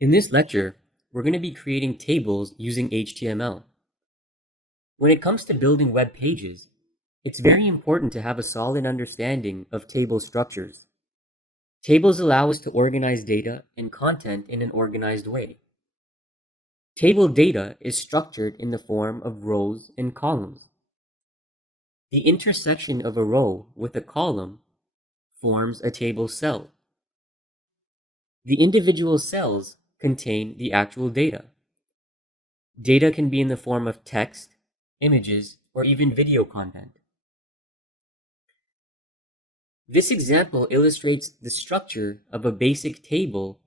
In this lecture, we're going to be creating tables using HTML. When it comes to building web pages, it's very important to have a solid understanding of table structures. Tables allow us to organize data and content in an organized way. Table data is structured in the form of rows and columns. The intersection of a row with a column forms a table cell. The individual cells contain the actual data. Data can be in the form of text, images, or even video content. This example illustrates the structure of a basic table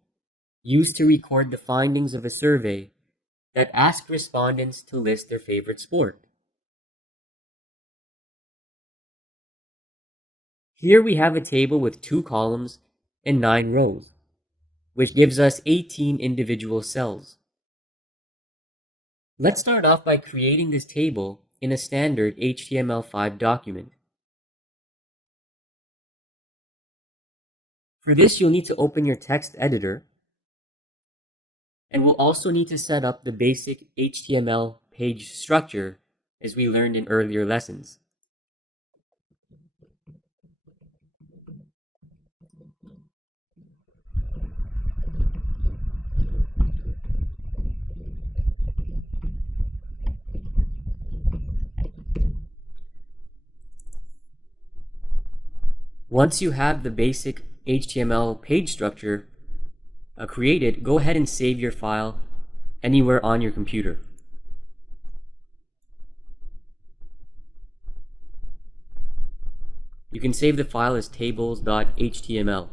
used to record the findings of a survey that asked respondents to list their favorite sport. Here we have a table with 2 columns and 9 rows, which gives us 18 individual cells. Let's start off by creating this table in a standard HTML5 document. For this, you'll need to open your text editor, and we'll also need to set up the basic HTML page structure as we learned in earlier lessons. Once you have the basic HTML page structure created, go ahead and save your file anywhere on your computer. You can save the file as tables.html.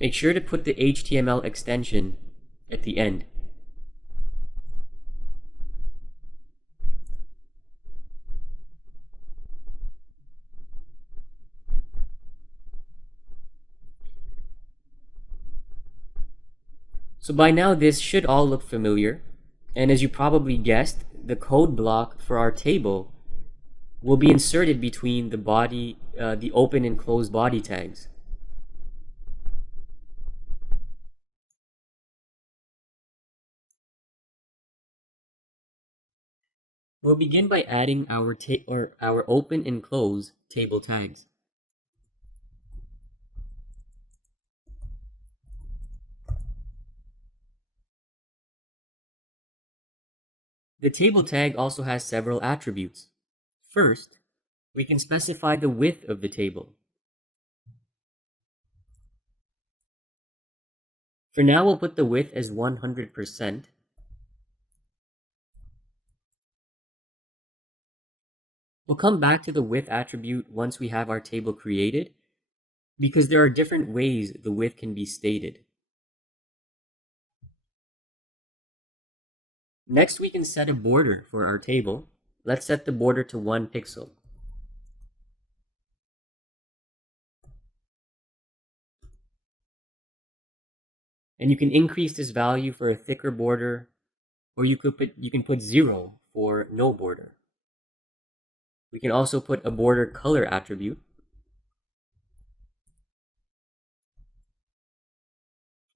Make sure to put the HTML extension at the end. So by now this should all look familiar, and as you probably guessed, the code block for our table will be inserted between the open and close body tags. We'll begin by adding our open and close table tags. The table tag also has several attributes. First, we can specify the width of the table. For now, we'll put the width as 100%. We'll come back to the width attribute once we have our table created, because there are different ways the width can be stated. Next, we can set a border for our table. Let's set the border to 1 pixel. And you can increase this value for a thicker border, or you can put 0 for no border. We can also put a border color attribute.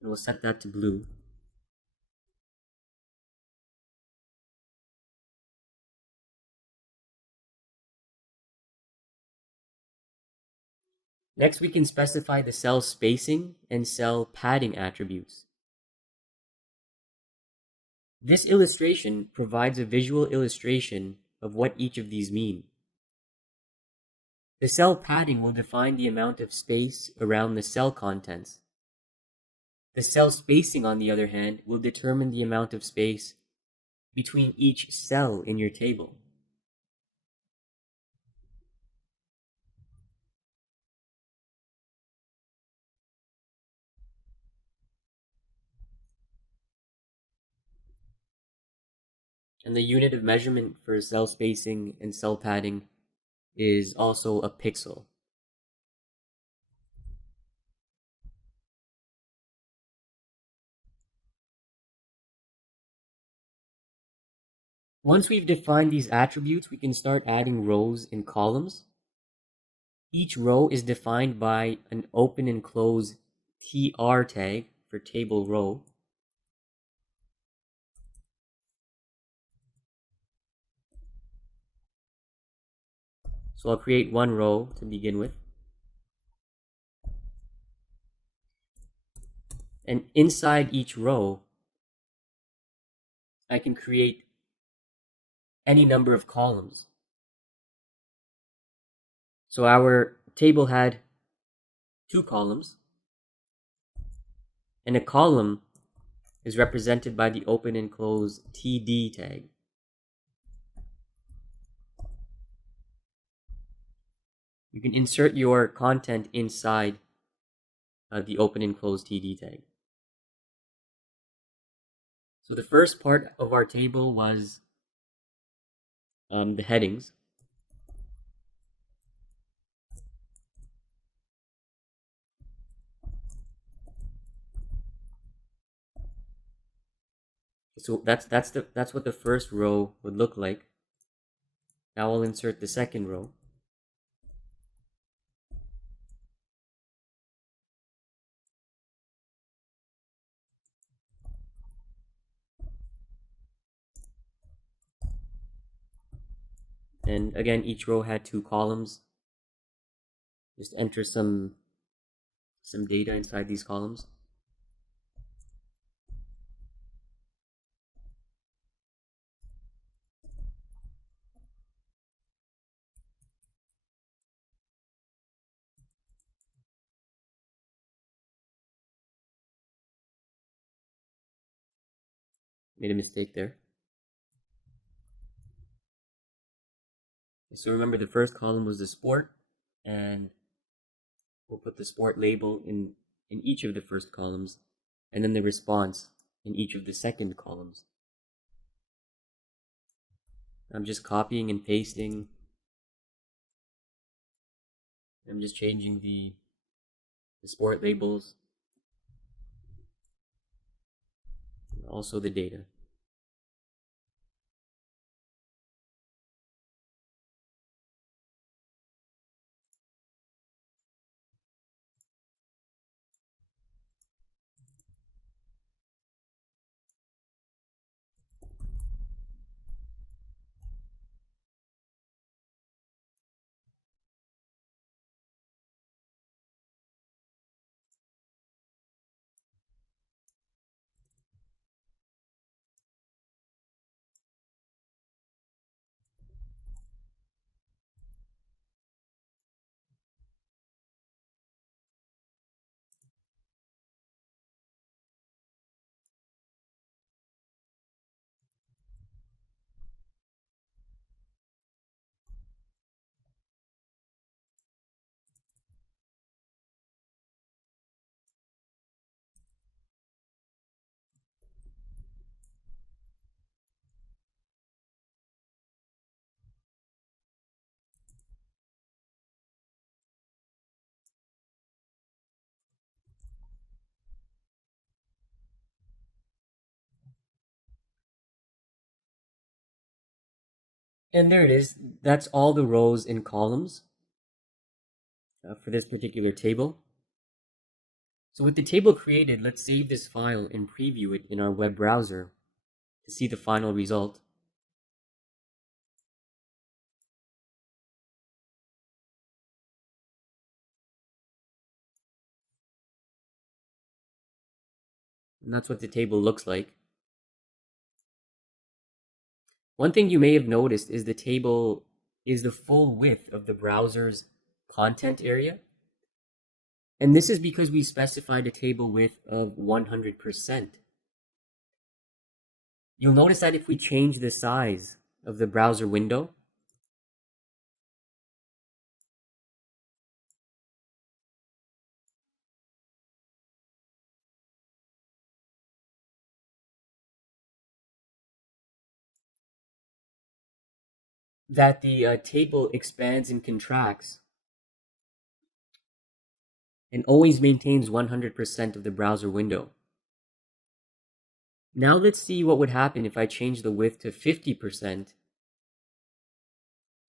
And we'll set that to blue. Next, we can specify the cell spacing and cell padding attributes. This illustration provides a visual illustration of what each of these mean. The cell padding will define the amount of space around the cell contents. The cell spacing, on the other hand, will determine the amount of space between each cell in your table. And the unit of measurement for cell spacing and cell padding is also a pixel. Once we've defined these attributes, we can start adding rows and columns. Each row is defined by an open and close TR tag for table row. So I'll create one row to begin with. And inside each row, I can create any number of columns. So our table had 2 columns, and a column is represented by the open and close TD tag. You can insert your content inside the open and close TD tag. So the first part of our table was the headings. So that's what the first row would look like. Now I'll insert the second row. And again, each row had 2 columns. Just enter some data inside these columns. Made a mistake there. So remember, the first column was the sport, and we'll put the sport label in each of the first columns, and then the response in each of the second columns. I'm just copying and pasting. I'm just changing the sport labels, and also the data. And there it is. That's all the rows and columns for this particular table. So with the table created, let's save this file and preview it in our web browser to see the final result. And that's what the table looks like. One thing you may have noticed is the table is the full width of the browser's content area. And this is because we specified a table width of 100%. You'll notice that if we change the size of the browser window, that the table expands and contracts and always maintains 100% of the browser window. Now let's see what would happen if I change the width to 50%.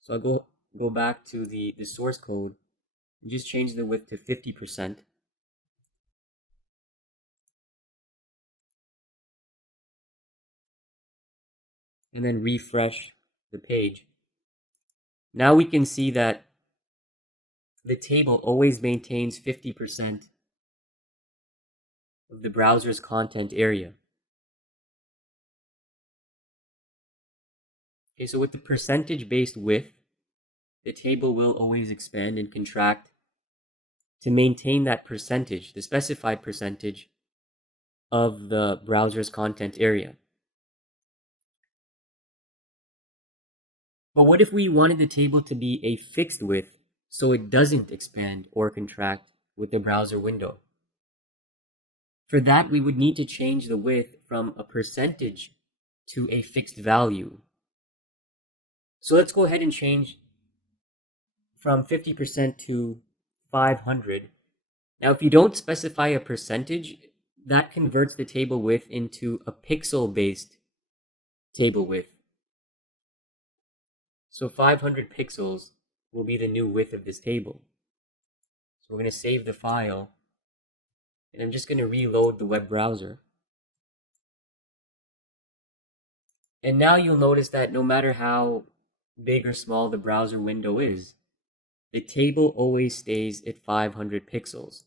So I'll go back to the source code and just change the width to 50%. And then refresh the page. Now we can see that the table always maintains 50% of the browser's content area. Okay, so with the percentage-based width, the table will always expand and contract to maintain that percentage, the specified percentage of the browser's content area. But what if we wanted the table to be a fixed width so it doesn't expand or contract with the browser window? For that, we would need to change the width from a percentage to a fixed value. So let's go ahead and change from 50% to 500. Now, if you don't specify a percentage, that converts the table width into a pixel-based table width. So 500 pixels will be the new width of this table. So we're going to save the file, and I'm just going to reload the web browser. And now you'll notice that no matter how big or small the browser window is, the table always stays at 500 pixels.